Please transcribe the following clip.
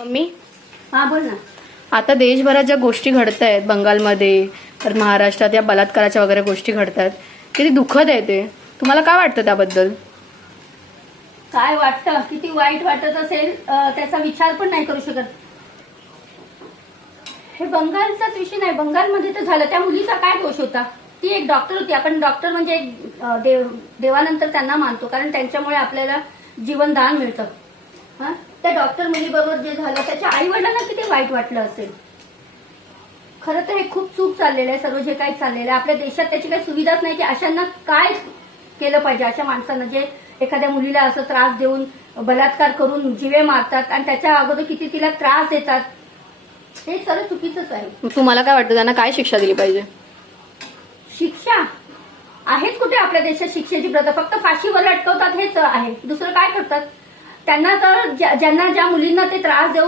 Mummy, हा बोल ना. आता देशभरात ज्या गोष्टी घडत आहेत बंगालमध्ये तर महाराष्ट्रात या बलात्काराच्या वगैरे गोष्टी घडतात, किती दुःखद आहे ते. तुम्हाला काय वाटतं त्याबद्दल? काय वाटतं, किती वाईट वाटत असेल त्याचा विचार पण नाही करू शकत. हे बंगालचाच विषय नाही, बंगालमध्ये तर झालं. त्या मुलीचा काय दोष होता? ती एक डॉक्टर होती. आपण डॉक्टर म्हणजे एक देवानंतर त्यांना मानतो, कारण त्यांच्यामुळे आपल्याला जीवनदान मिळतं. हा, त्या डॉक्टर मुलीबरोबर जे झालं त्याच्या आई वडिलांना किती वाईट वाटलं असेल. खरं तर हे खूप चूक चाललेलं आहे. सर्व जे काही चाललेलं आहे आपल्या देशात त्याची काही सुविधाच नाही की अशांना काय केलं पाहिजे. अशा माणसांना जे एखाद्या मुलीला असं त्रास देऊन बलात्कार करून जीवे मारतात आणि त्याच्या अगोदर किती तिला त्रास देतात, हे सर्व चुकीचंच आहे. तुम्हाला काय वाटतं, त्यांना काय शिक्षा दिली पाहिजे? शिक्षा आहेच कुठे आपल्या देशात शिक्षेची प्रथा? फक्त फाशीवर लटकवतात हेच आहे, दुसरं काय करतात? त्यांना तर ज्यांना ज्या मुलींना ते त्रास देऊन